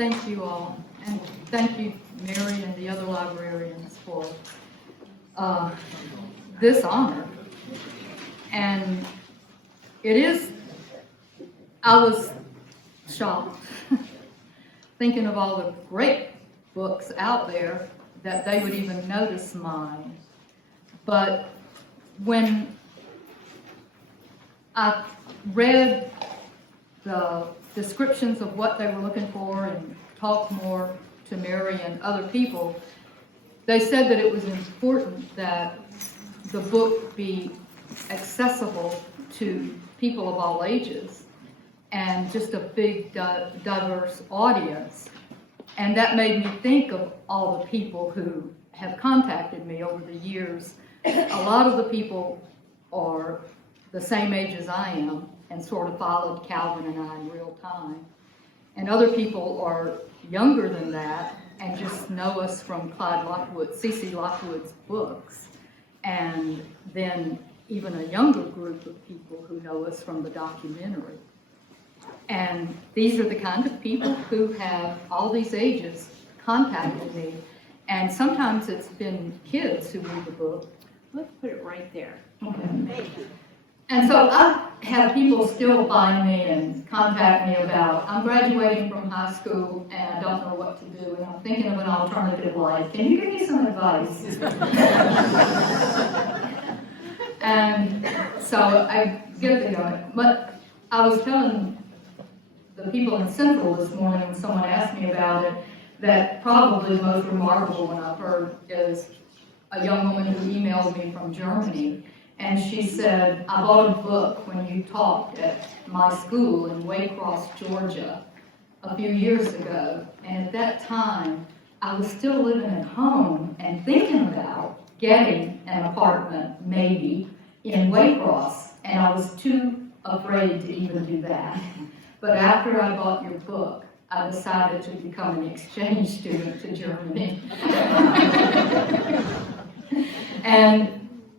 thank you all, and thank you, Mary and the other librarians, for this honor. And it is, I was shocked, thinking of all the great books out there, that they would even notice mine. But when I read the descriptions of what they were looking for and talked more to Mary and other people, they said that it was important that the book be accessible to people of all ages and just a big diverse audience. And that made me think of all the people who have contacted me over the years. A lot of the people are the same age as I am and sort of followed Calvin and I in real time. And other people are younger than that and just know us from Clyde Lockwood, C.C. Lockwood's books. And then even a younger group of people who know us from the documentary. And these are the kind of people who have all these ages contacted me. And sometimes it's been kids who read the book. Let's put it right there. Okay. And so I have people still find me and contact me about, I'm graduating from high school and I don't know what to do and I'm thinking of an alternative life. Can you give me some advice? And so I get the going. But I was telling the people in Central this morning when someone asked me about it, that probably the most remarkable one I've heard is a young woman who emailed me from Germany. And she said, I bought a book when you talked at my school in Waycross, Georgia, a few years ago. And at that time, I was still living at home and thinking about getting an apartment, maybe, in Waycross. And I was too afraid to even do that. But after I bought your book, I decided to become an exchange student to Germany. And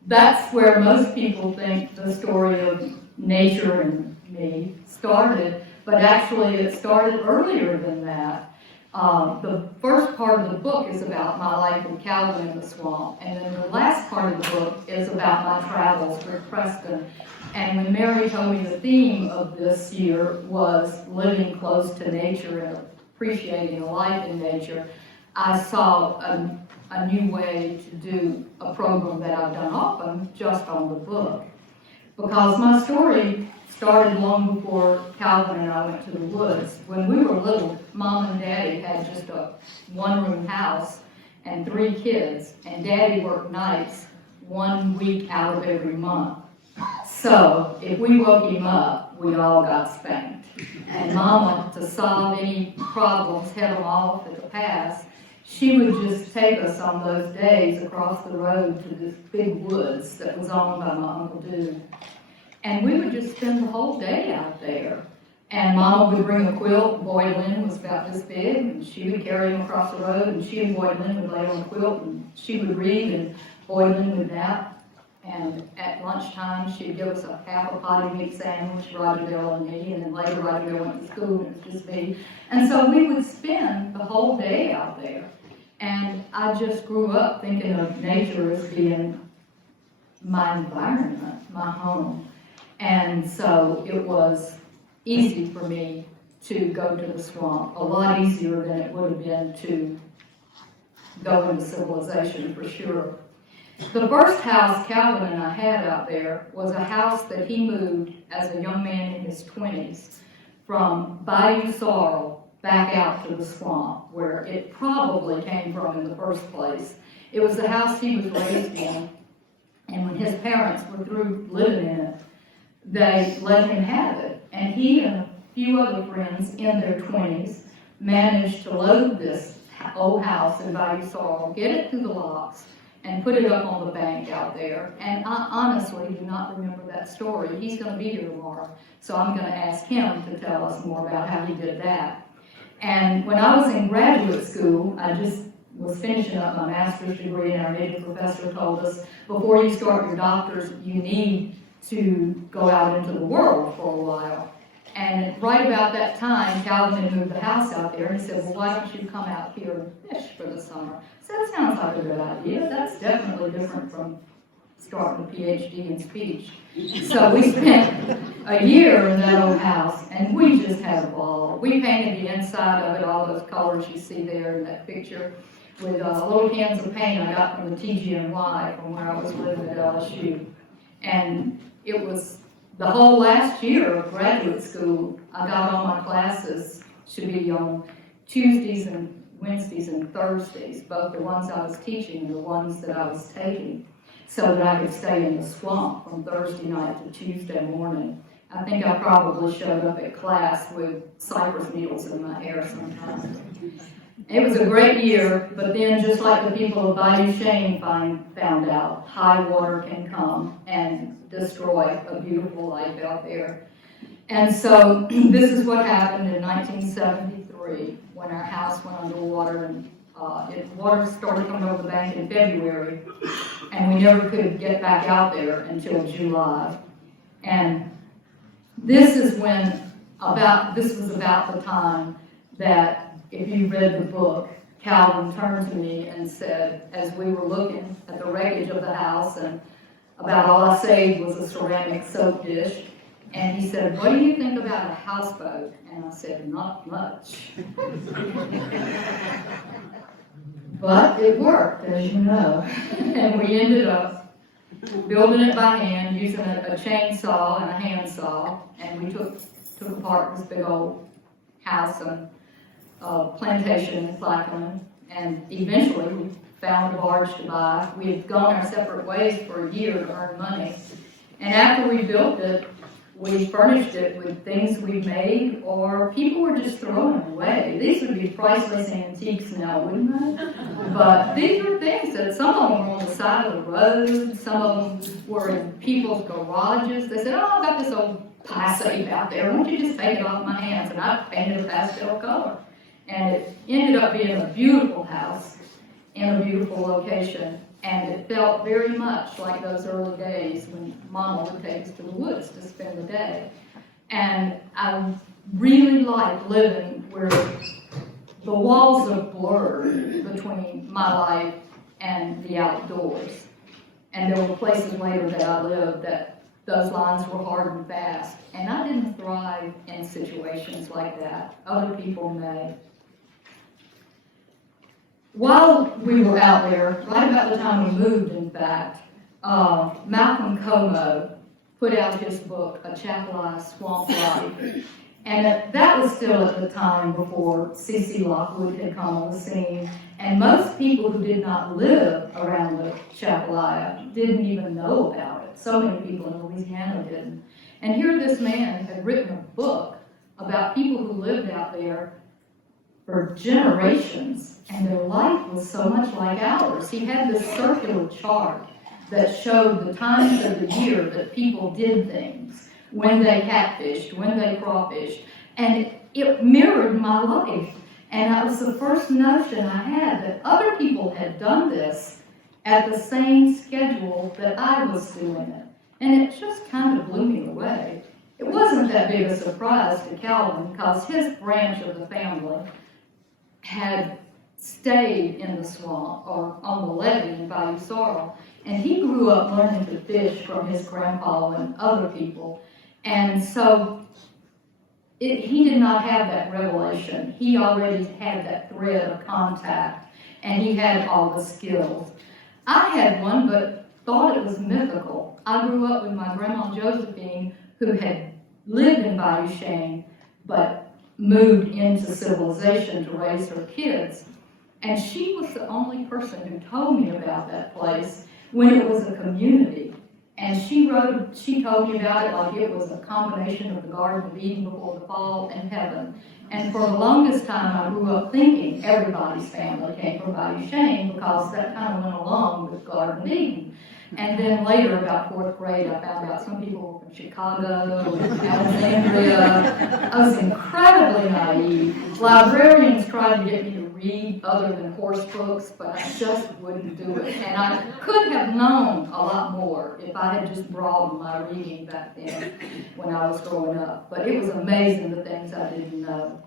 that's where most people think the story of nature and me started, but actually it started earlier than that. The first part of the book is about my life with Calvin in the swamp, and then the last part of the book is about my travels with Preston. And when Mary told me the theme of this year was living close to nature and appreciating a life in nature, I saw a new way to do a program that I've done often just on the book. Because my story started long before Calvin and I went to the woods. When we were little, Mom and Daddy had just a one-room house and 3 kids, and Daddy worked nights 1 week out of every month. So if we woke him up, we all got spanked. And Mama, to solve any problems, head them off at the pass, she would just take us on those days across the road to this big woods that was owned by my Uncle Dude. And we would just spend the whole day out there. And Mama would bring a quilt. Boy Lynn was about this big, and she would carry him across the road, and she and Boy Lynn would lay on the quilt, and she would read, and Boy Lynn would nap. And at lunchtime, she'd give us half a potty meat sandwich, Roger Dale and me, and then later Roger Dale went to school, and it was just me. And so we would spend the whole day out there. And I just grew up thinking of nature as being my environment, my home. And so it was easy for me to go to the swamp, a lot easier than it would have been to go into civilization, for sure. The first house Calvin and I had out there was a house that he moved as a young man in his 20s from Bayou Sorrel back out to the swamp, where it probably came from in the first place. It was the house he was raised in, and when his parents were through living in it, they let him have it. And he and a few other friends in their 20s managed to load this old house in Bayou Sorrel, get it through the locks, and put it up on the bank out there. And I honestly do not remember that story. He's going to be here tomorrow, so I'm going to ask him to tell us more about how he did that. And when I was in graduate school, I just was finishing up my master's degree, and our native professor told us, before you start your doctors, you need to go out into the world for a while. And right about that time, Calvin had moved the house out there, and he said, well, why don't you come out here and fish for the summer? So that sounds like a good idea. That's definitely different from starting a PhD in speech. So we spent a year in that old house, and we just had a ball. We painted the inside of it, all those colors you see there in that picture, with little cans of paint I got from the TGNY from where I was living at LSU. And it was the whole last year of graduate school. I got all my classes to be on Tuesdays and Wednesdays and Thursdays, both the ones I was teaching and the ones that I was taking, so that I could stay in the swamp from Thursday night to Tuesday morning. I think I probably showed up at class with cypress needles in my hair sometimes. It was a great year, but then just like the people of Bayou Chene found out, high water can come and destroy a beautiful life out there. And so this is what happened in 1973 when our house went underwater, and water started coming over the bank in February, and we never could get back out there until July. And this was about the time that, if you read the book, Calvin turned to me and said, as we were looking at the wreckage of the house, and about all I saved was a ceramic soap dish, and he said, what do you think about a houseboat? And I said, not much. But it worked, as you know. And we ended up building it by hand, using a chainsaw and a handsaw, and we took apart this big old house and plantation in Clackamas, and eventually we found a barge to buy. We had gone our separate ways for a year to earn money, and after we built it, we furnished it with things we made, or people were just throwing it away. These would be priceless antiques now, wouldn't they? But these were things that some of them were on the side of the road, some of them were in people's garages. They said, oh, I've got this old pie safe out there, why don't you just take it off my hands? And I painted a pastel color. And it ended up being a beautiful house in a beautiful location. And it felt very much like those early days when Mama would take us to the woods to spend the day. And I really liked living where the walls are blurred between my life and the outdoors. And there were places later that I lived that those lines were hard and fast. And I didn't thrive in situations like that. Other people may. While we were out there, right about the time we moved, in fact, Malcolm Como put out his book, Atchafalaya Swamp Life. And that was still at the time before C.C. Lockwood had come on the scene. And most people who did not live around the Atchafalaya didn't even know about it. So many people in Louisiana didn't. And here this man had written a book about people who lived out there for generations, and their life was so much like ours. He had this circular chart that showed the times of the year that people did things, when they catfished, when they crawfished, and it mirrored my life. And that was the first notion I had that other people had done this at the same schedule that I was doing it. And it just kind of blew me away. It wasn't that big a surprise to Calvin, because his branch of the family had stayed in the swamp or on the levee in Bayou Sorrel, and he grew up learning to fish from his grandpa and other people, and so he did not have that revelation. He already had that thread of contact, and he had all the skills. I had one, but thought it was mythical. I grew up with my grandma Josephine, who had lived in Bayou Chene, but moved into civilization to raise her kids. And she was the only person who told me about that place when it was a community. And she told me about it like it was a combination of the Garden of Eden before the fall and heaven. And for the longest time, I grew up thinking everybody's family came from Bayou Chene, because that kind of went along with Garden of Eden. And then later, about fourth grade, I found out some people were from Chicago, Alexandria. I was incredibly naive. Librarians tried to get me to read other than horse books, but I just wouldn't do it. And I could have known a lot more if I had just broadened my reading back then when I was growing up. But it was amazing the things I didn't know.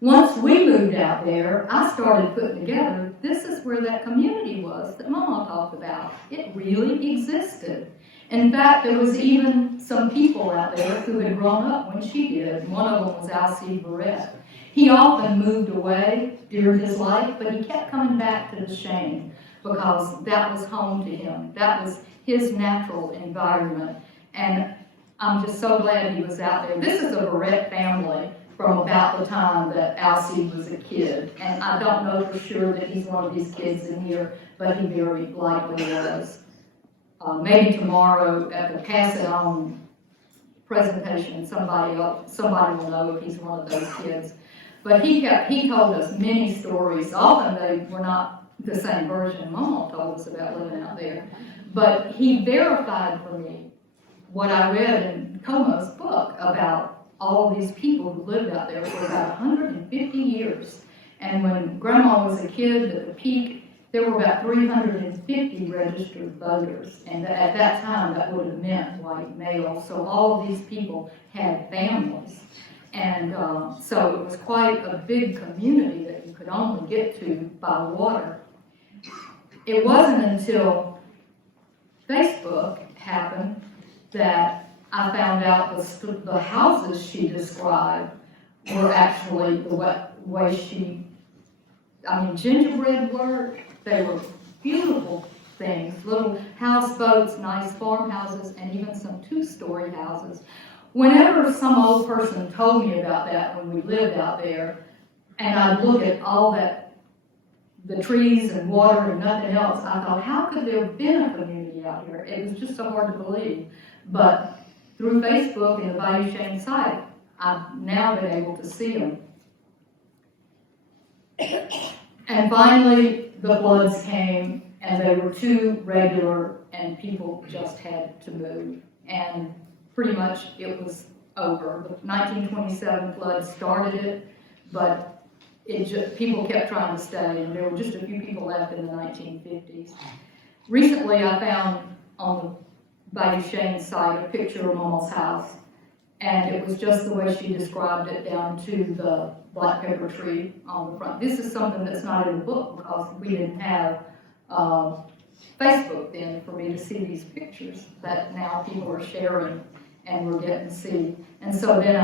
Once we moved out there, I started putting together, this is where that community was that Mama talked about. It really existed. In fact, there was even some people out there who had grown up when she did. One of them was Alcide Barrett. He often moved away during his life, but he kept coming back to the Cheyne because that was home to him. That was his natural environment. And I'm just so glad he was out there. This is a Barrett family from about the time that Alcide was a kid. And I don't know for sure that he's one of these kids in here, but he very likely was. Maybe tomorrow at the Pass It On presentation, somebody will know if he's one of those kids. But he told us many stories. Often they were not the same version Mama told us about living out there. But he verified for me what I read in Como's book about all of these people who lived out there for about 150 years. And when Grandma was a kid at the peak, there were about 350 registered voters. And at that time, that would have meant white male. So all of these people had families. And so it was quite a big community that you could only get to by water. It wasn't until Facebook happened that I found out the houses she described were actually the way gingerbread work. They were beautiful things, little houseboats, nice farmhouses, and even some two-story houses. Whenever some old person told me about that when we lived out there, and I'd look at all that, the trees and water and nothing else, I thought, how could there have been a community out here? It was just so hard to believe. But through Facebook and the Bayou Cheyne site, I've now been able to see them. And finally, the floods came, and they were too regular, and people just had to move. And pretty much it was over. The 1927 flood started it, but people kept trying to stay, and there were just a few people left in the 1950s. Recently, I found on the Bayou Cheyne site a picture of Mama's house, and it was just the way she described it, down to the black pepper tree on the front. This is something that's not in the book because we didn't have Facebook then for me to see these pictures that now people are sharing and we're getting to see. And so then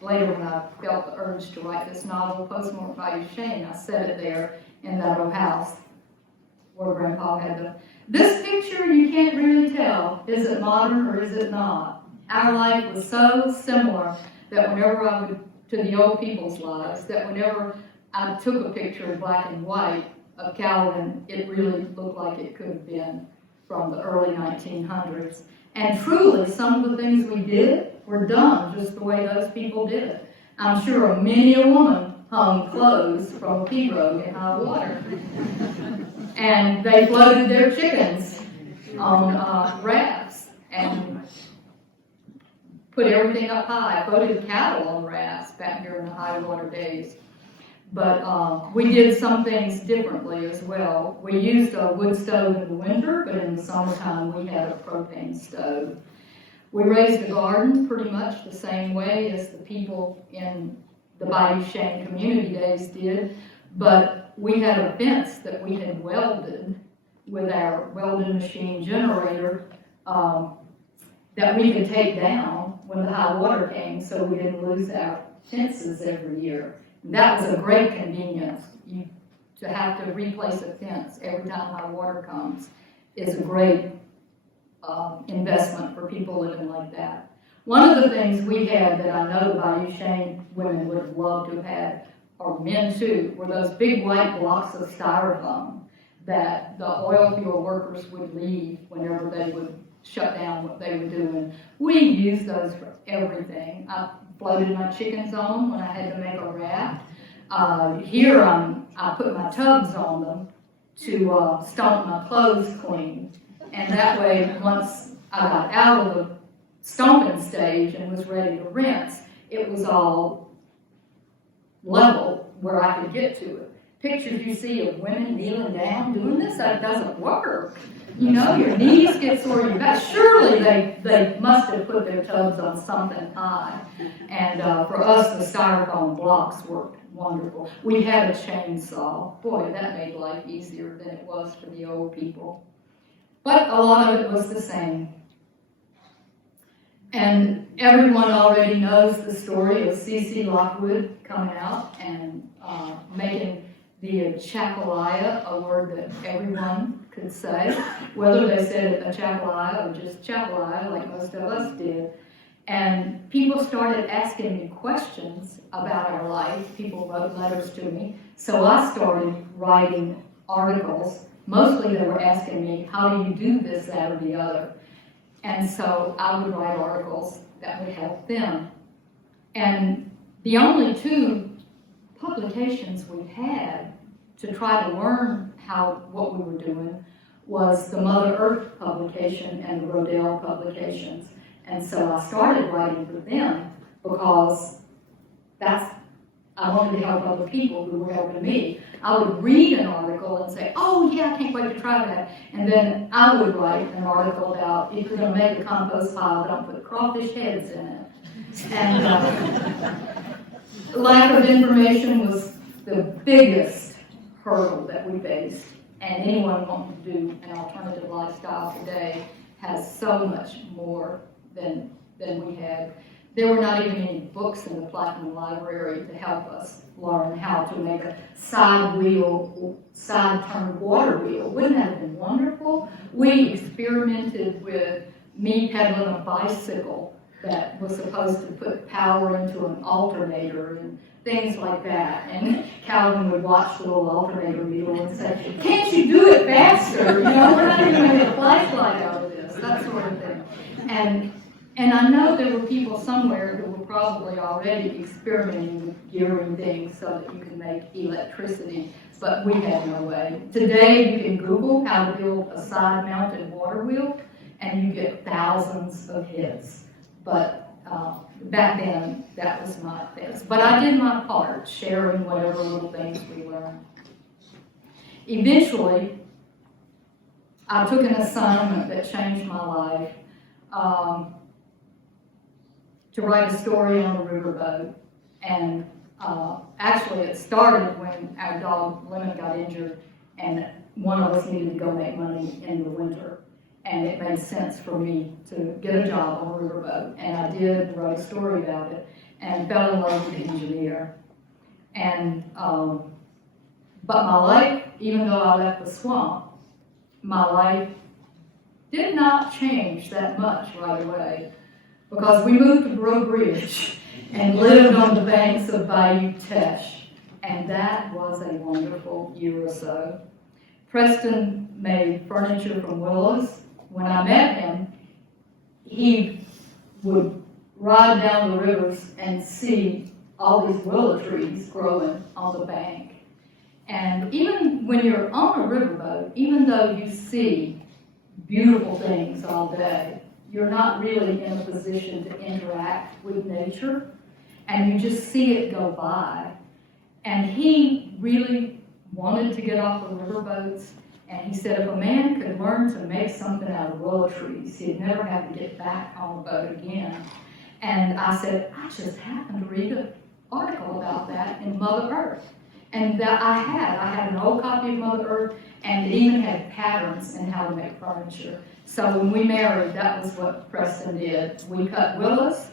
later when I felt the urge to write this novel, Postmark Bayou Cheyne, I set it there in that old house where Grandpa had this picture, you can't really tell, is it modern or is it not? Our life was so similar that whenever I would, to the old people's lives, that whenever I took a picture in black and white of Calvin, it really looked like it could have been from the early 1900s. And truly, some of the things we did were done just the way those people did it. I'm sure many a woman hung clothes from a pirogue in high water. And they floated their chickens on rafts and put everything up high. Floated cattle on rafts back here in the high water days. But we did some things differently as well. We used a wood stove in the winter, but in the summertime we had a propane stove. We raised a garden pretty much the same way as the people in the Bayou Cheyne community days did, but we had a fence that we had welded with our welded machine generator that we could take down when the high water came so we didn't lose our fences every year. That was a great convenience. To have to replace a fence every time high water comes is a great investment for people living like that. One of the things we had that I know the Bayou Cheyne women would have loved to have had, or men too, were those big white blocks of styrofoam that the oil field workers would leave whenever they would shut down what they were doing. We used those for everything. I floated my chickens on when I had to make a raft. Here I put my tubs on them to stomp my clothes clean. And that way, once I got out of the stomping stage and was ready to rinse, it was all level where I could get to it. Pictures you see of women kneeling down doing this, that doesn't work. You know, your knees get sore, your back. Surely they must have put their tubs on something high. And for us, the styrofoam blocks worked wonderful. We had a chainsaw. Boy, that made life easier than it was for the old people. But a lot of it was the same. And everyone already knows the story of C.C. Lockwood coming out and making the Atchafalaya a word that everyone could say, whether they said Atchafalaya or just Chapalaya, like most of us did. And people started asking me questions about our life. People wrote letters to me. So I started writing articles. Mostly they were asking me, how do you do this, that, or the other? And so I would write articles that would help them. And the only two publications we had to try to learn what we were doing was the Mother Earth publication and the Rodale publications. And so I started writing for them because I wanted to help other people who were helping me. I would read an article and say, oh yeah, I can't wait to try that. And then I would write an article about, if you're going to make a compost pile, don't put crawfish heads in it. And lack of information was the biggest hurdle that we faced. And anyone wanting to do an alternative lifestyle today has so much more than we had. There were not even any books in the Platinum Library to help us learn how to make a side-turned water wheel. Wouldn't that have been wonderful? We experimented with me pedaling a bicycle that was supposed to put power into an alternator and things like that. And Calvin would watch the little alternator wheel and say, can't you do it faster? You know, we're not even going to get a flashlight out of this, that sort of thing. And I know there were people somewhere who were probably already experimenting with gearing things so that you can make electricity, but we had no way. Today you can Google how to build a side-mounted water wheel, and you get thousands of hits. But back then, that was not this. But I did my part, sharing whatever little things we learned. Eventually, I took an assignment that changed my life. To write a story on a riverboat. And actually it started when our dog Lemon got injured and one of us needed to go make money in the winter. And it made sense for me to get a job on a riverboat. And I did, wrote a story about it, and fell in love with the engineer. And, but my life, even though I left the swamp, my life did not change that much right away. Because we moved to Rouge and lived on the banks of Bayou Teche, and that was a wonderful year or so. Preston made furniture from willows. When I met him, he would ride down the rivers and see all these willow trees growing on the bank. And even when you're on a riverboat, even though you see beautiful things all day, you're not really in a position to interact with nature, and you just see it go by. And he really wanted to get off the riverboats, and he said if a man could learn to make something out of willow trees, he'd never have to get back on the boat again. And I said, I just happened to read an article about that in Mother Earth. And that I had an old copy of Mother Earth, and it even had patterns in how to make furniture. So when we married, that was what Preston did. We cut willows,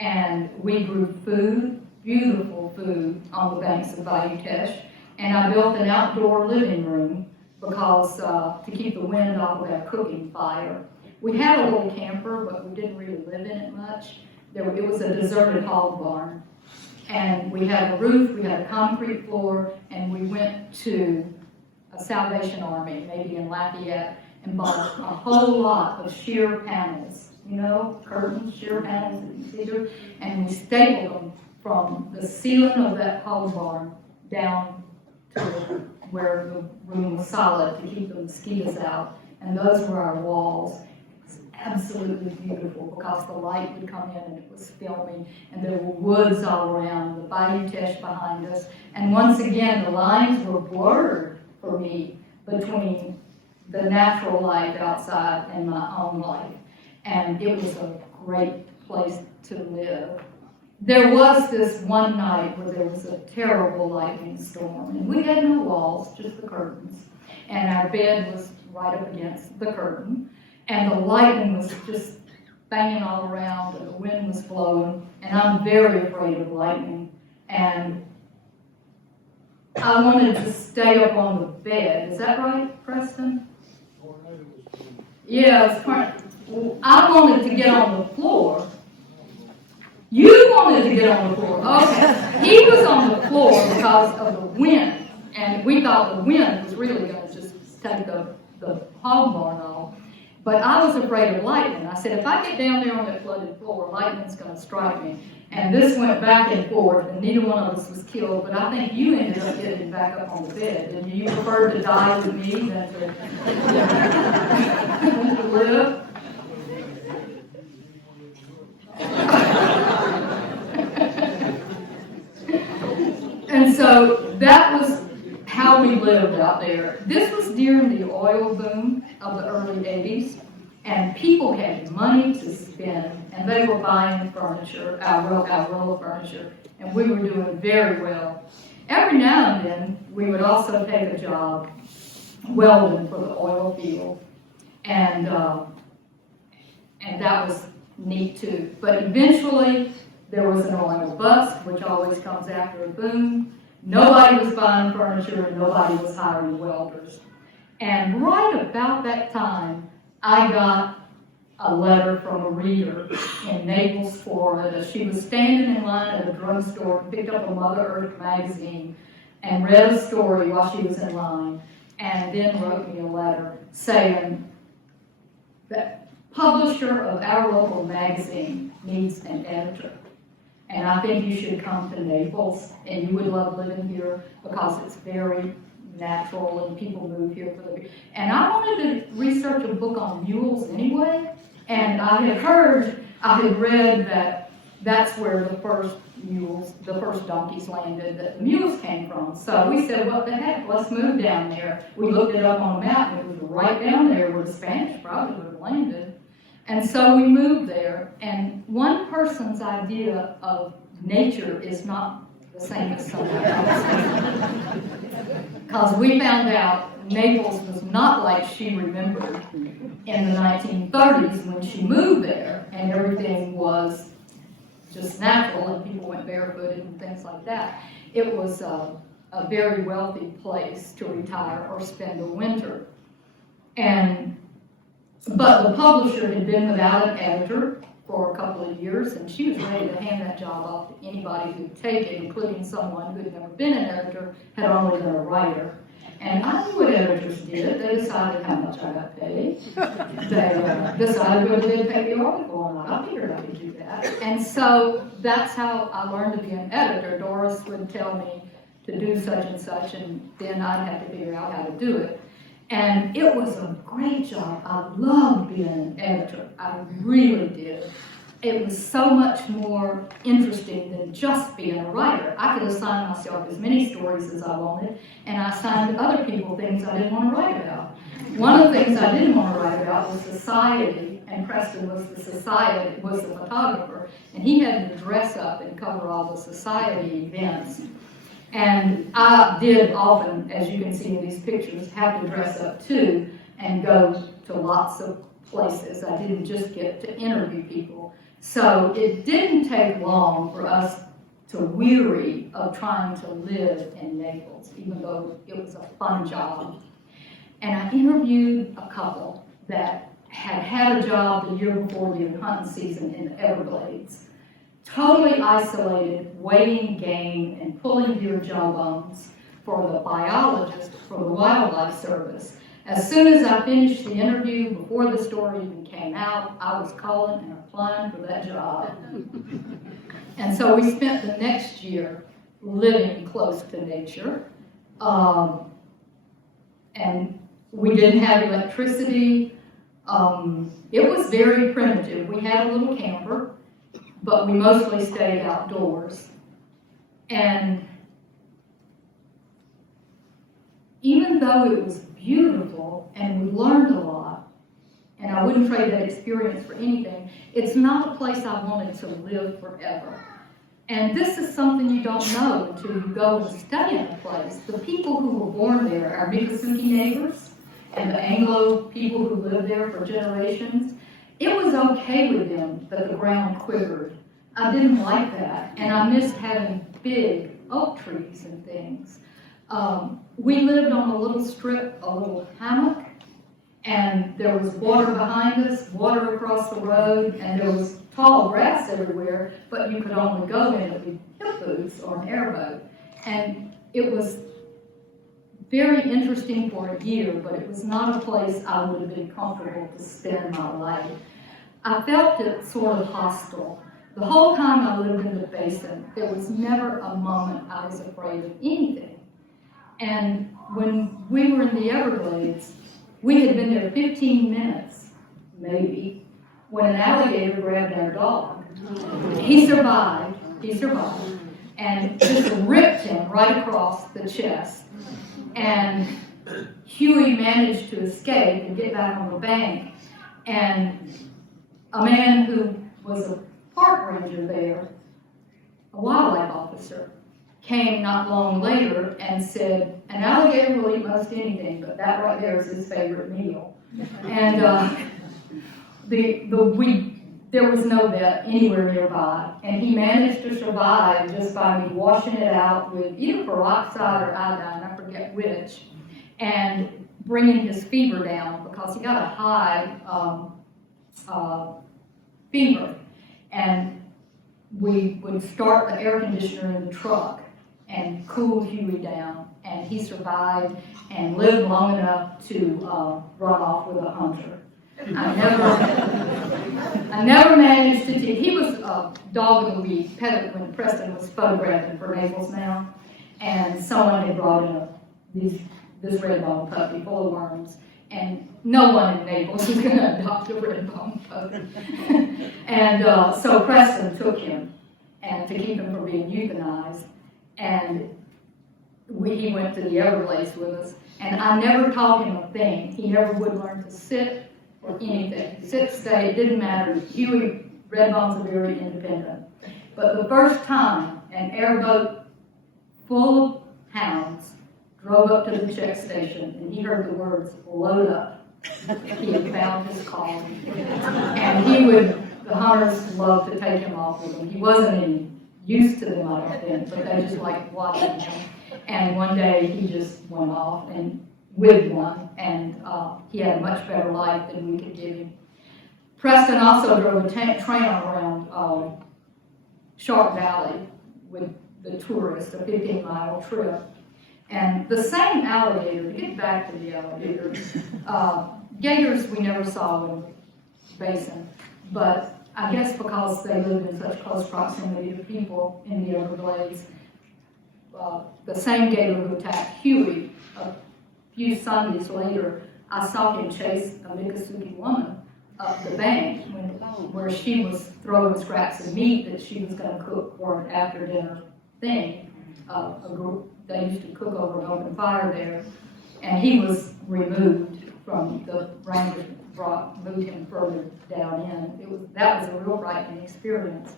and we grew food, beautiful food, on the banks of Bayou Teche. And I built an outdoor living room because to keep the wind off of our cooking fire. We had a little camper, but we didn't really live in it much. It was a deserted hog barn. And we had a roof, we had a concrete floor, and we went to a Salvation Army, maybe in Lafayette, and bought a whole lot of sheer panels, you know, curtains, sheer panels that you see there, and we stapled them from the ceiling of that hog barn down to where the room was solid to keep the mosquitoes out, and those were our walls. absolutely beautiful because the light would come in and it was filming, and there were woods all around, the Bayou Teche behind us. And once again, the lines were blurred for me between the natural life outside and my own life. And it was a great place to live. There was this one night where there was a terrible lightning storm, and we had no walls, just the curtains. And our bed was right up against the curtain, and the lightning was just banging all around, and the wind was blowing, and I'm very afraid of lightning. And I wanted to stay up on the bed. Is that right, Preston? Yeah, I wanted to get on the floor. You wanted to get on the floor. Okay. He was on the floor because of the wind, and we thought the wind was really going to just take the hog barn off. But I was afraid of lightning. I said, if I get down there on that flooded floor, lightning's going to strike me. And this went back and forth, and neither one of us was killed. But I think you ended up getting back up on the bed. And you preferred to die with me than to live? And so that was how we lived out there. This was during the oil boom of the early 80s, and people had money to spend, and they were buying furniture, our row of furniture, and we were doing very well. Every now and then, we would also take a job welding for the oil field, and that was neat too. But eventually, there was an oil bust, which always comes after a boom. Nobody was buying furniture, and nobody was hiring welders. And right about that time, I got a letter from a reader in Naples, Florida. She was standing in line at a drugstore, picked up a Mother Earth magazine, and read a story while she was in line, and then wrote me a letter saying that publisher of our local magazine needs an editor. And I think you should come to Naples, and you would love living here because it's very natural and people move here for the... And I wanted to research a book on mules anyway, and I had read that that's where the first donkeys landed, that the mules came from. So we said, what the heck, let's move down there. We looked it up on a map, and it was right down there where the Spanish probably would have landed. And so we moved there, and one person's idea of nature is not the same as someone else's. Because we found out Naples was not like she remembered in the 1930s when she moved there, and everything was just natural, and people went barefooted and things like that. It was a very wealthy place to retire or spend the winter. But the publisher had been without an editor for a couple of years, and she was ready to hand that job off to anybody who would take it, including someone who had never been an editor, had only been a writer. And I knew what editors did. They decided how much I got paid. They decided whether they'd pay the article or not. I figured I could do that. And so that's how I learned to be an editor. Doris would tell me to do such and such, and then I'd have to figure out how to do it. And it was a great job. I loved being an editor. I really did. It was so much more interesting than just being a writer. I could assign myself as many stories as I wanted, and I assigned other people things I didn't want to write about. One of the things I didn't want to write about was society, and Preston was the photographer, and he had to dress up and cover all the society events. And I did often, as you can see in these pictures, have to dress up too and go to lots of places. I didn't just get to interview people. So it didn't take long for us to weary of trying to live in Naples, even though it was a fun job. And I interviewed a couple that had a job the year before the hunting season in the Everglades. Totally isolated, weighing game and pulling deer jawbones for the biologist for the Wildlife Service. As soon as I finished the interview, before the story even came out, I was calling and applying for that job. And so we spent the next year living close to nature. And we didn't have electricity. It was very primitive. We had a little camper, but we mostly stayed outdoors. And even though it was beautiful and we learned a lot, and I wouldn't trade that experience for anything, it's not a place I wanted to live forever. And this is something you don't know until you go and stay in a place. The people who were born there, our Miccosukee neighbors, and the Anglo people who lived there for generations, it was okay with them that the ground quivered. I didn't like that, and I missed having big oak trees and things. We lived on a little strip, a little hammock, and there was water behind us, water across the road, and there was tall grass everywhere, but you could only go in it with hip boots or an airboat. And it was very interesting for a year, but it was not a place I would have been comfortable to spend my life. I felt it sort of hostile. The whole time I lived in the basin, there was never a moment I was afraid of anything. And when we were in the Everglades, we had been there 15 minutes, maybe, when an alligator grabbed our dog. He survived, and just ripped him right across the chest. And Huey managed to escape and get back on the bank. And a man who was a park ranger there, a wildlife officer, came not long later and said, an alligator will eat most anything, but that right there is his favorite meal. And there was no vet anywhere nearby, and he managed to survive just by me washing it out with either peroxide or iodine, I forget which, and bringing his fever down because he got a high fever. And we would start the air conditioner in the truck and cool Huey down, and he survived and lived long enough to run off with a hunter. I never managed to he was a dog of the week, petted when Preston was photographing for Naples Now, and someone had brought in this red bone puppy full of worms, and no one in Naples was going to adopt a red bone puppy. And so Preston took him, and to keep him from being euthanized, and he went to the Everglades with us, and I never taught him a thing. He never would learn to sit or anything. Sit, stay, it didn't matter. Huey, Redbones are very independent. But the first time an airboat full of hounds drove up to the check station and he heard the words, load up, he had found his calling. And the hunters loved to take him off with them. He wasn't any use to them, I don't think, but they just liked watching him. And one day he just went off and with one, and he had a much better life than we could give him. Preston also drove a train around Shark Valley with the tourists, a 15-mile trip. And the same alligator, to get back to the alligators, gators we never saw in the basin, but I guess because they lived in such close proximity to people in the Everglades, the same gator who attacked Huey a few Sundays later, I saw him chase a Miccosukee woman up the bank where she was throwing scraps of meat that she was going to cook for an after dinner thing. They used to cook over an open fire there, and he was removed from the rangers moved him further down in. That was a real frightening experience.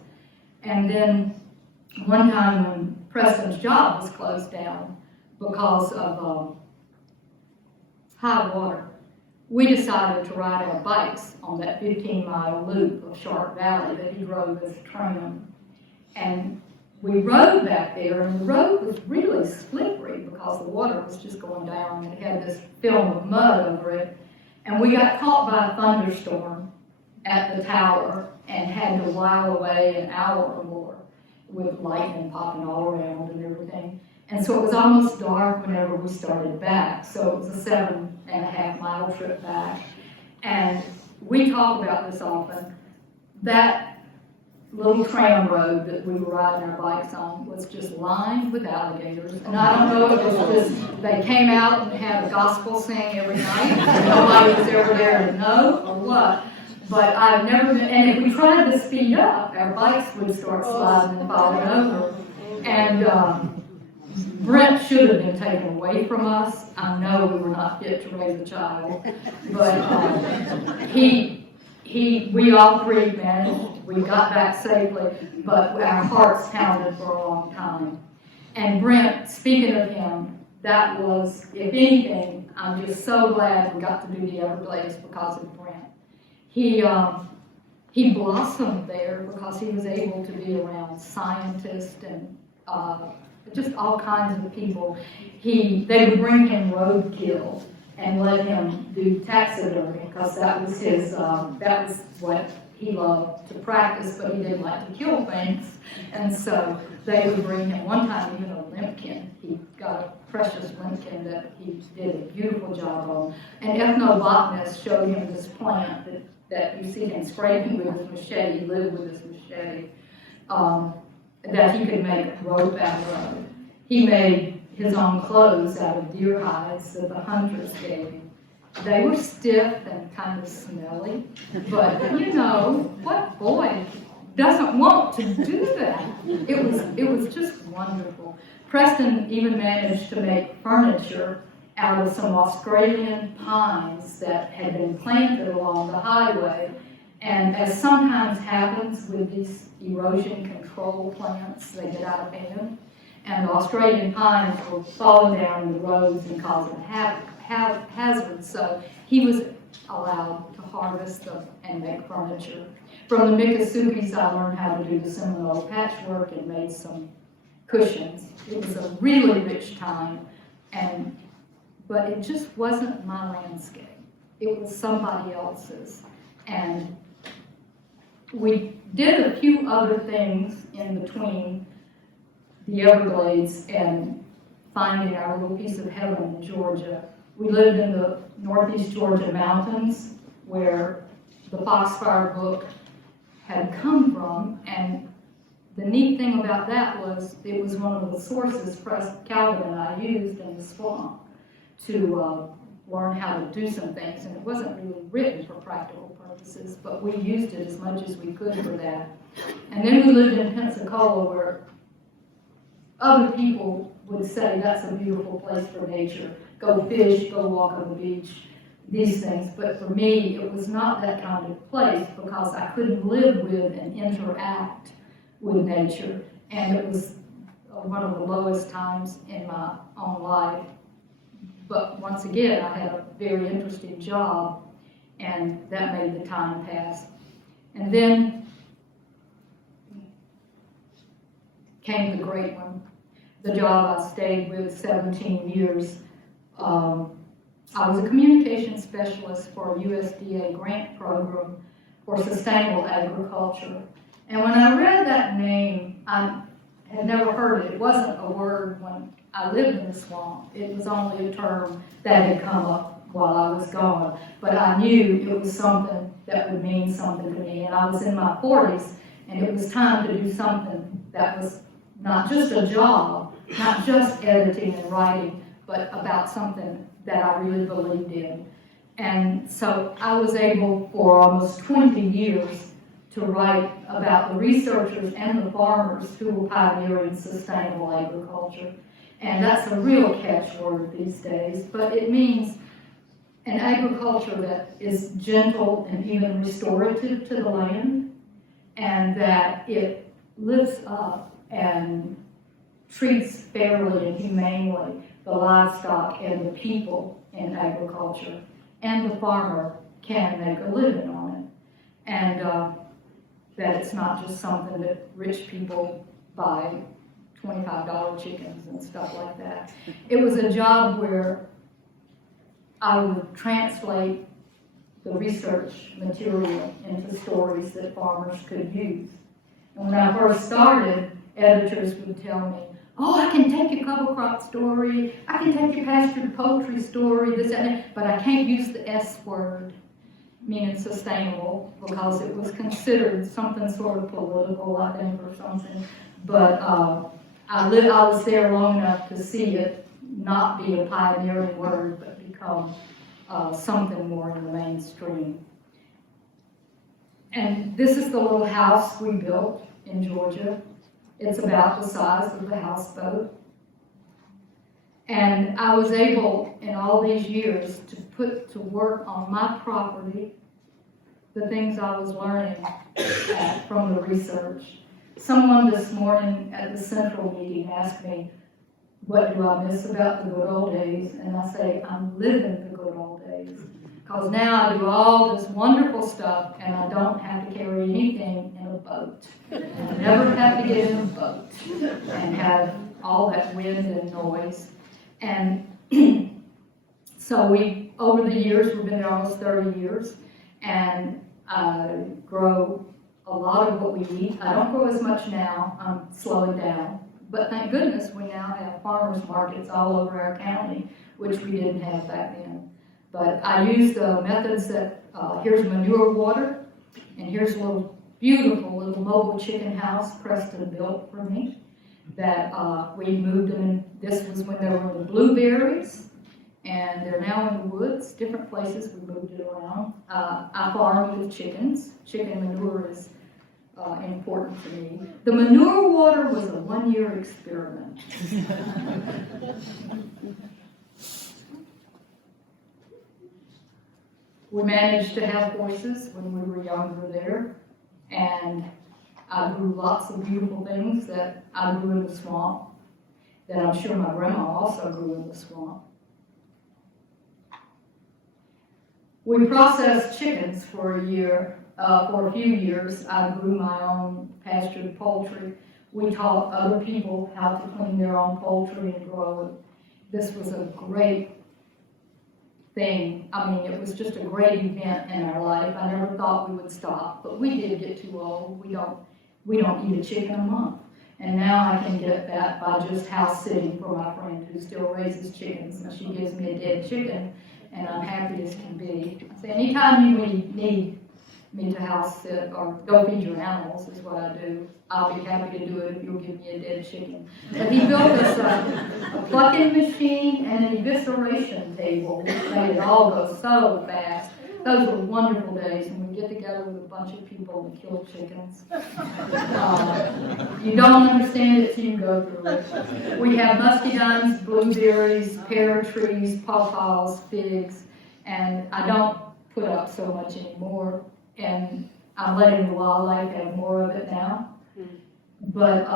And then one time when Preston's job was closed down because of high water, we decided to ride our bikes on that 15-mile loop of Shark Valley that he drove as a tram. And we rode back there, and the road was really slippery because the water was just going down and it had this film of mud over it. And we got caught by a thunderstorm at the tower and had to while away an hour or more with lightning popping all around and everything. And so it was almost dark whenever we started back. So it was a 7.5-mile trip back. And we talk about this often. That little tram road that we were riding our bikes on was just lined with alligators. And I don't know if it was just they came out and had a gospel sing every night, and nobody was ever there to know or what. But I've never been, and if we tried to speed up, our bikes would start sliding and falling over. And Brent should have been taken away from us. I know we were not fit to raise a child, but we all three managed. We got back safely, but our hearts pounded for a long time. And Brent, speaking of him, that was, if anything, I'm just so glad we got to do the Everglades because of Brent. He blossomed there because he was able to be around scientists and just all kinds of people. They would bring him roadkill and let him do taxidermy because that was his, that was what he loved to practice, but he didn't like to kill things. And so they would bring him, one time even a limpkin. He got a precious limpkin that he did a beautiful job on. An ethnobotanist showed him this plant that you see him scraping with his machete, he lived with his machete, that he could make rope out of. He made his own clothes out of deer hides that the hunters gave him. They were stiff and kind of smelly, but you know, what boy doesn't want to do that? It was just wonderful. Preston even managed to make furniture out of some Australian pines that had been planted along the highway. And as sometimes happens with these erosion control plants, they get out of hand. And the Australian pines were falling down the roads and causing hazards. So he was allowed to harvest them and make furniture. From the Miccosukis, I learned how to do the Seminole patchwork and made some cushions. It was a really rich time, but it just wasn't my landscape. It was somebody else's. And we did a few other things in between the Everglades and finding our little piece of heaven in Georgia. We lived in the Northeast Georgia mountains where the Foxfire book had come from, and the neat thing about that was it was one of the sources Calvin and I used in the swamp to learn how to do some things, and it wasn't really written for practical purposes, but we used it as much as we could for that. And then we lived in Pensacola where other people would say that's a beautiful place for nature. Go fish, go walk on the beach, these things. But for me, it was not that kind of place because I couldn't live with and interact with nature. And it was one of the lowest times in my own life. But once again, I had a very interesting job, and that made the time pass. And then came the great one, the job I stayed with 17 years. I was a communication specialist for a USDA grant program for sustainable agriculture. And when I read that name, I had never heard it. It wasn't a word when I lived in the swamp. It was only a term that had come up while I was gone. But I knew it was something that would mean something to me. And I was in my 40s, and it was time to do something that was not just a job, not just editing and writing, but about something that I really believed in. And so I was able for almost 20 years to write about the researchers and the farmers who were pioneering sustainable agriculture. And that's a real catchword these days, but it means an agriculture that is gentle and even restorative to the land, and that it lifts up and treats fairly and humanely the livestock and the people in agriculture, and the farmer can make a living on it. And that it's not just something that rich people buy $25 chickens and stuff like that. It was a job where I would translate the research material into stories that farmers could use. And when I first started, editors would tell me, oh, I can take your cover crop story, I can take your pastured poultry story, this and that, but I can't use the S word. meaning sustainable, because it was considered something sort of political, I think, or something. But I was there long enough to see it not be a pioneering word, but become something more in the mainstream. And this is the little house we built in Georgia. It's about the size of the houseboat. And I was able, in all these years, to put to work on my property the things I was learning from the research. Someone this morning at the central meeting asked me, what do I miss about the good old days? And I say, I'm living the good old days. Because now I do all this wonderful stuff and I don't have to carry anything in a boat. I never have to get in a boat and have all that wind and noise. And so over the years, we've been there almost 30 years, and I grow a lot of what we eat. I don't grow as much now, I'm slowing down. But thank goodness we now have farmers markets all over our county, which we didn't have back then. But I use the methods that, here's manure water, and here's a beautiful little mobile chicken house Preston built for me, that we moved them in. This was when they were in the blueberries, and they're now in the woods, different places. We moved it around. I farm with chickens. Chicken manure is important to me. The manure water was a one-year experiment. We managed to have horses when we were younger there, and I grew lots of beautiful things that I grew in the swamp, that I'm sure my grandma also grew in the swamp. We processed chickens for a few years. I grew my own pastured poultry. We taught other people how to clean their own poultry and grow it. This was a great thing. I mean, it was just a great event in our life. I never thought we would stop, but we did get too old. We don't eat a chicken a month. And now I can get that by just house sitting for my friend who still raises chickens. And she gives me a dead chicken, and I'm happy as can be. So anytime you need me to house sit or go feed your animals is what I do. I'll be happy to do it if you'll give me a dead chicken. But he built us a plucking machine and an evisceration table, which made it all go so fast. Those were wonderful days when we get together with a bunch of people and kill chickens. You don't understand it till you go through it. We have muscadines, blueberries, pear trees, pawpaws, figs, and I don't put up so much anymore. And I'm letting the wildlife have more of it now. But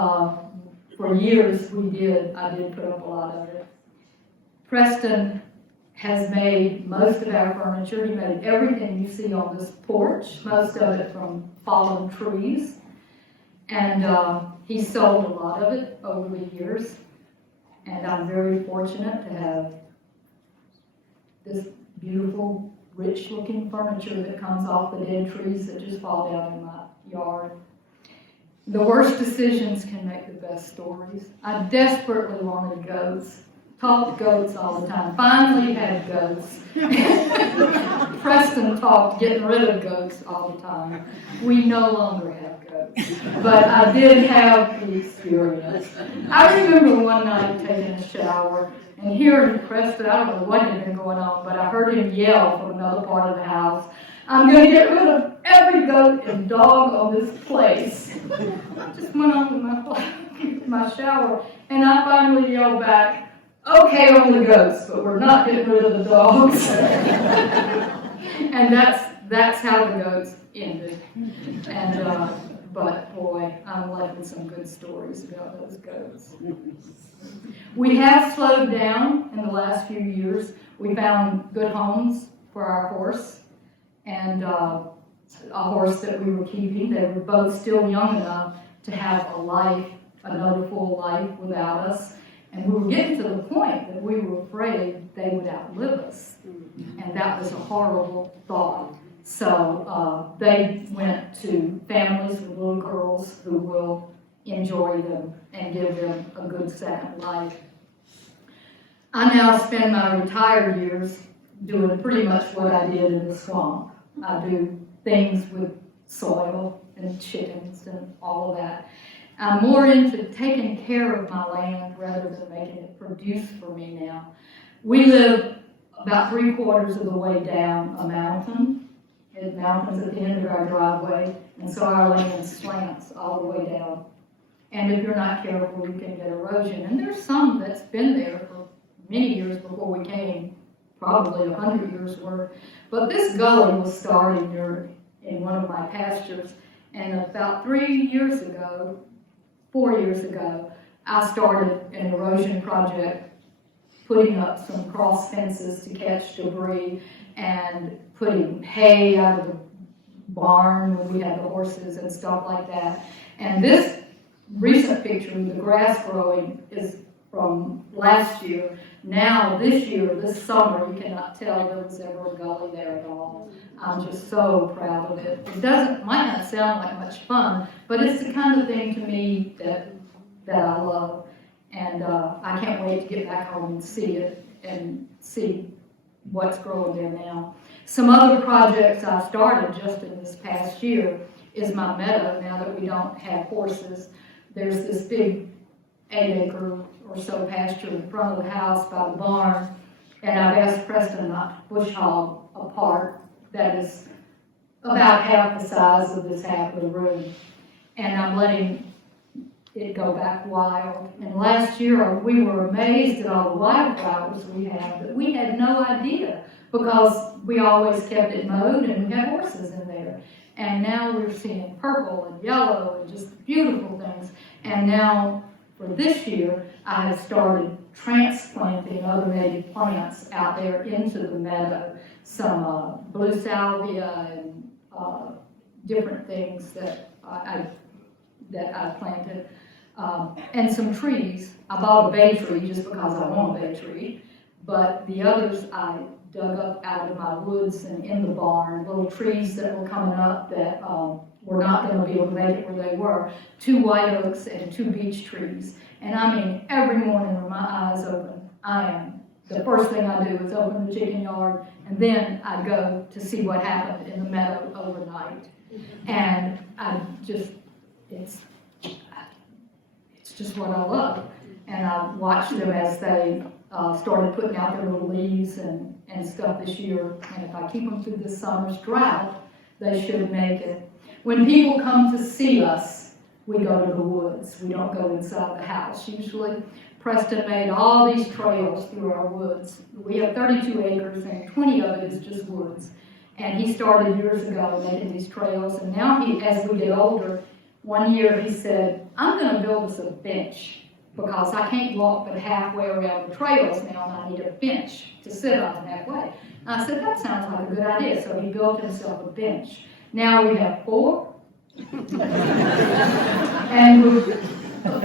for years I did put up a lot of it. Preston has made most of our furniture. He made everything you see on this porch, most of it from fallen trees. And he sold a lot of it over the years. And I'm very fortunate to have this beautiful, rich-looking furniture that comes off the dead trees that just fall down in my yard. The worst decisions can make the best stories. I desperately wanted goats. Talked goats all the time. Finally had goats. Preston talked getting rid of goats all the time. We no longer have goats. But I did have the experience. I remember one night taking a shower, and here in Preston, I don't know what had been going on, but I heard him yell from another part of the house, "I'm going to get rid of every goat and dog on this place." I just went on with my shower, and I finally yelled back, "Okay on the goats, but we're not getting rid of the dogs." And that's how the goats ended. And but boy, I'm left with some good stories about those goats. We have slowed down in the last few years. We found good homes for our horse and a horse that we were keeping. They were both still young enough to have a life, another full life without us. And we were getting to the point that we were afraid they would outlive us. And that was a horrible thought. So they went to families with little girls who will enjoy them and give them a good sound life. I now spend my retired years doing pretty much what I did in the swamp. I do things with soil and chickens and all of that. I'm more into taking care of my land rather than making it produce for me now. We live about 3/4 of the way down a mountain. The mountain's at the end of our driveway, and so our land slants all the way down. And if you're not careful, you can get erosion. And there's some that's been there for many years before we came, probably 100 years worth. But this gully was started in one of my pastures, and about 4 years ago, I started an erosion project, putting up some cross fences to catch debris and putting hay out of the barn when we had the horses and stuff like that. And this recent picture, the grass growing, is from last year. Now, this year, this summer, you cannot tell there was ever a gully there at all. I'm just so proud of it. It might not sound like much fun, but it's the kind of thing to me that I love. And I can't wait to get back home and see it and see what's growing there now. Some other projects I started just in this past year is my meadow. Now that we don't have horses, there's this big 8-acre or so pasture in front of the house by the barn, and I've asked Preston not to bush hog a part that is about half the size of this half of the room, and I'm letting it go back wild. And last year we were amazed at all the wildflowers we have that we had no idea, because we always kept it mowed and we had horses in there. And now we're seeing purple and yellow and just beautiful things. And now for this year, I have started transplanting other native plants out there into the meadow. Some blue salvia and different things that I planted. And some trees. I bought a bay tree just because I want a bay tree, but the others I dug up out of my woods and in the barn, little trees that were coming up that were not going to be able to make it where they were. 2 white oaks and 2 beech trees. And I mean, every morning with my eyes open, the first thing I do is open the chicken yard, and then I go to see what happened in the meadow overnight. And it's just what I love. And I watched them as they started putting out their little leaves and stuff this year. And if I keep them through this summer's drought, they should make it. When people come to see us, we go to the woods. We don't go inside the house. Usually, Preston made all these trails through our woods. We have 32 acres, and 20 of it is just woods. And he started years ago making these trails. And now, as we get older, one year he said, I'm going to build us a bench, because I can't walk but halfway around the trails now, and I need a bench to sit on halfway. And I said, that sounds like a good idea. So he built himself a bench. Now we have 4. And the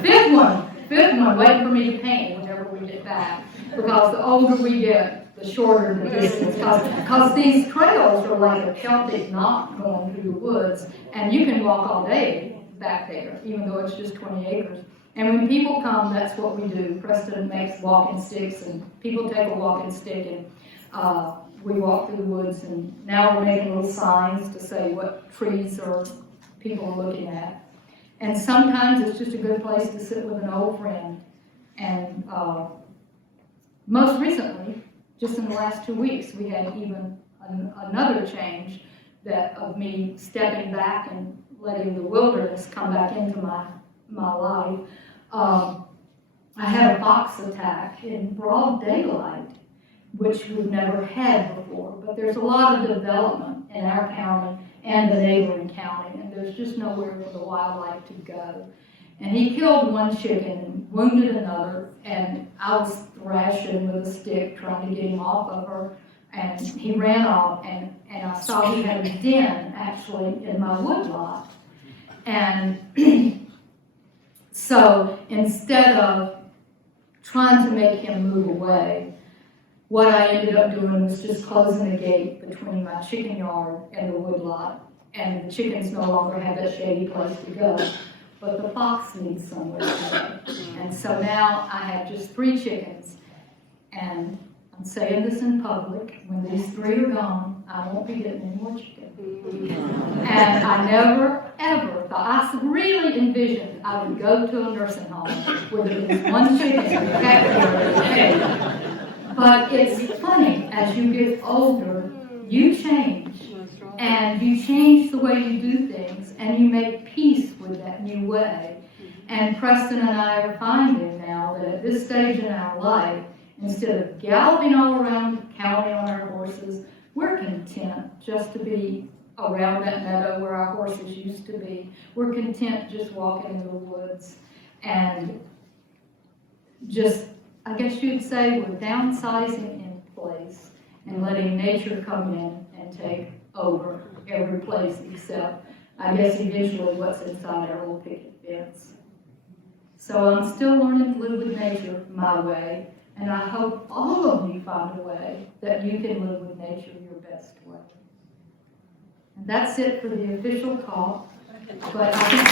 fifth one, waiting for me to paint whenever we get back. Because the older we get, the shorter the distance. Because these trails are like a Celtic knot going through the woods. And you can walk all day back there, even though it's just 20 acres. And when people come, that's what we do. Preston makes walking sticks, and people take a walking stick, and we walk through the woods. And now we're making little signs to say what trees or people are looking at. And sometimes it's just a good place to sit with an old friend. And most recently, just in the last 2 weeks, we had even another change of me stepping back and letting the wilderness come back into my life. I had a fox attack in broad daylight, which we've never had before. But there's a lot of development in our county and the neighboring county, and there's just nowhere for the wildlife to go. And he killed one chicken and wounded another, and I was thrashing with a stick trying to get him off of her, and he ran off, and I saw he had a den actually in my woodlot. And so instead of trying to make him move away, what I ended up doing was just closing the gate between my chicken yard and the woodlot, and the chickens no longer have that shady place to go, but the fox needs somewhere to go. And so now I have just 3 chickens, and I'm saying this in public, when these 3 are gone, I won't be getting any more chicken. And I never, ever thought, I really envisioned I would go to a nursing home with at least 1 chicken in the backyard. But it's funny, as you get older, you change. And you change the way you do things, and you make peace with that new way. And Preston and I are finding now that at this stage in our life, instead of galloping all around the county on our horses, we're content just to be around that meadow where our horses used to be. We're content just walking in the woods. And just, I guess you'd say, we're downsizing in place and letting nature come in and take over every place except, I guess, eventually what's inside our little picket fence. So I'm still learning to live with nature my way, and I hope all of you find a way that you can live with nature your best way. And that's it for the official talk. But I think